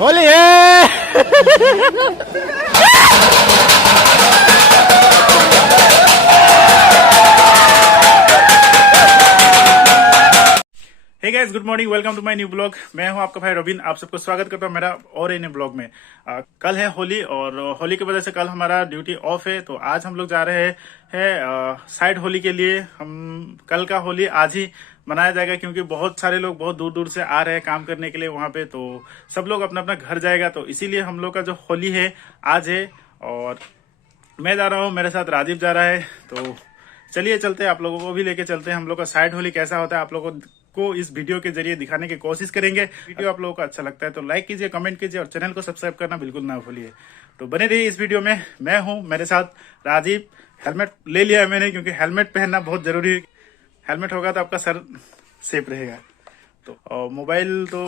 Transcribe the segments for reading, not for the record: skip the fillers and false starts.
होली है। Hey guys, good morning, welcome to my new blog. मैं हूं आपका भाई रविन। आप सबको स्वागत करता हूं मेरा और इन ब्लॉग में। कल है होली और होली की वजह से कल हमारा ड्यूटी ऑफ है, तो आज हम लोग जा रहे हैं साइड होली के लिए। हम कल का होली आज ही मनाया जाएगा क्योंकि बहुत सारे लोग बहुत दूर दूर से आ रहे हैं काम करने के लिए वहां पे, तो सब लोग अपना अपना घर जाएगा, तो इसीलिए हम लोग का जो होली है आज है। और मैं जा रहा हूँ, मेरे साथ राजीव जा रहा है, तो चलिए चलते हैं, आप लोगों को भी लेके चलते हैं। हम लोग का साइड होली कैसा होता है आप लोगों को इस वीडियो के जरिए दिखाने की कोशिश करेंगे। वीडियो आप लोगों को अच्छा लगता है तो लाइक कीजिए, कमेंट कीजिए और चैनल को सब्सक्राइब करना बिल्कुल ना भूलिए। तो बने रहिए इस वीडियो में। मैं हूँ, मेरे साथ राजीव। हेलमेट ले लिया है मैंने क्योंकि हेलमेट पहनना बहुत जरूरी है। हेलमेट होगा तो आपका सर सेफ रहेगा। तो मोबाइल तो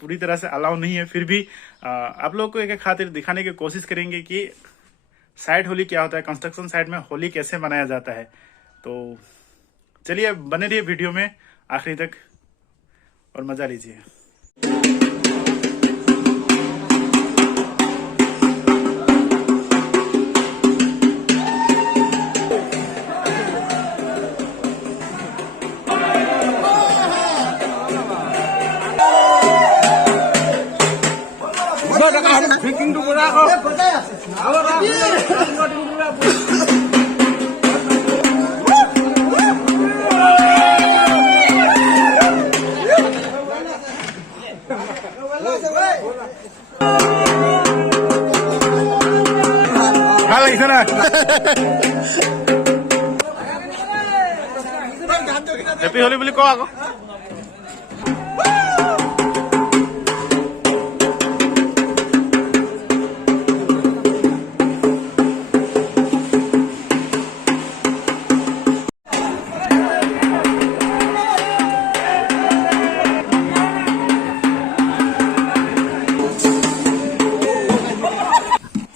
पूरी तरह से अलाउ नहीं है, फिर भी आप लोग को एक खातिर दिखाने की कोशिश करेंगे कि साइड होली क्या होता है, कंस्ट्रक्शन साइड में होली कैसे मनाया जाता है। तो चलिए बने रहिए वीडियो में आखिरी तक और मजा लीजिए। हैप्पी होली बोली कहो आगो।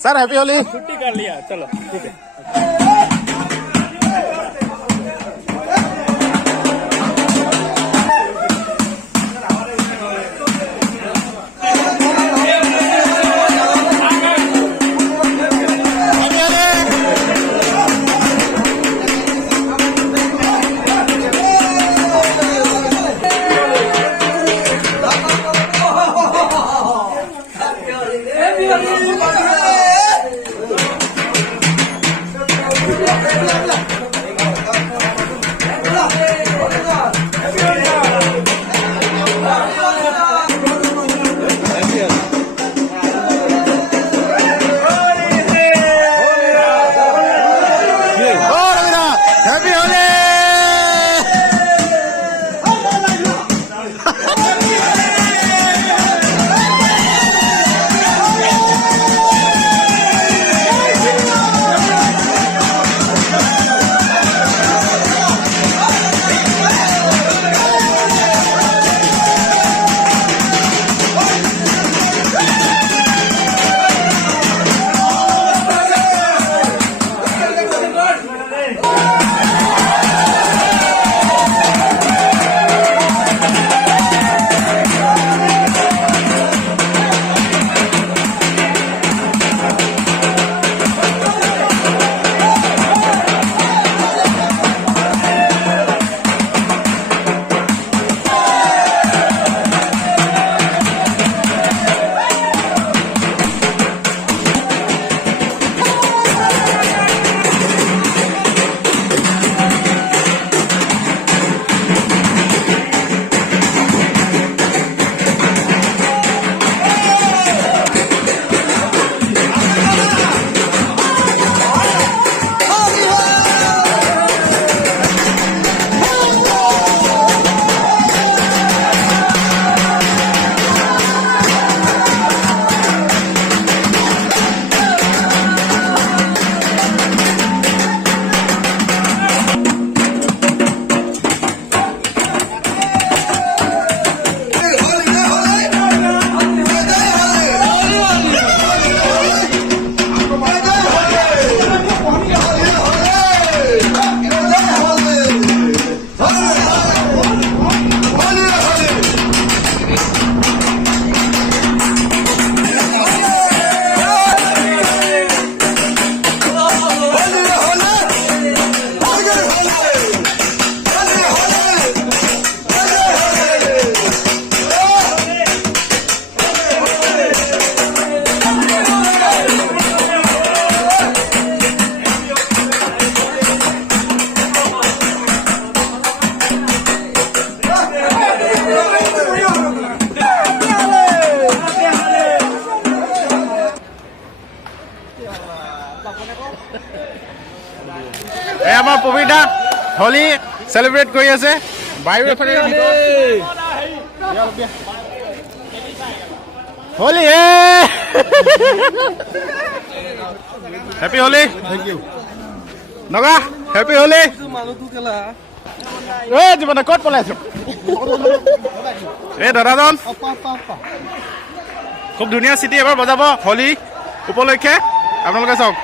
Sir happy Holi. छुट्टी कर लिया, चलो ठीक है। হোলী চেলিব্ৰেট কৰি আছে বায়ু এফালে Holi happy Holi Thank you. Naga happy Holi জীৱনে ক'ত পলাইছো এই দাদাজন খুব ধুনীয়া চিটি এবাৰ বজাব হোলী উপলক্ষে আপোনালোকে চাওক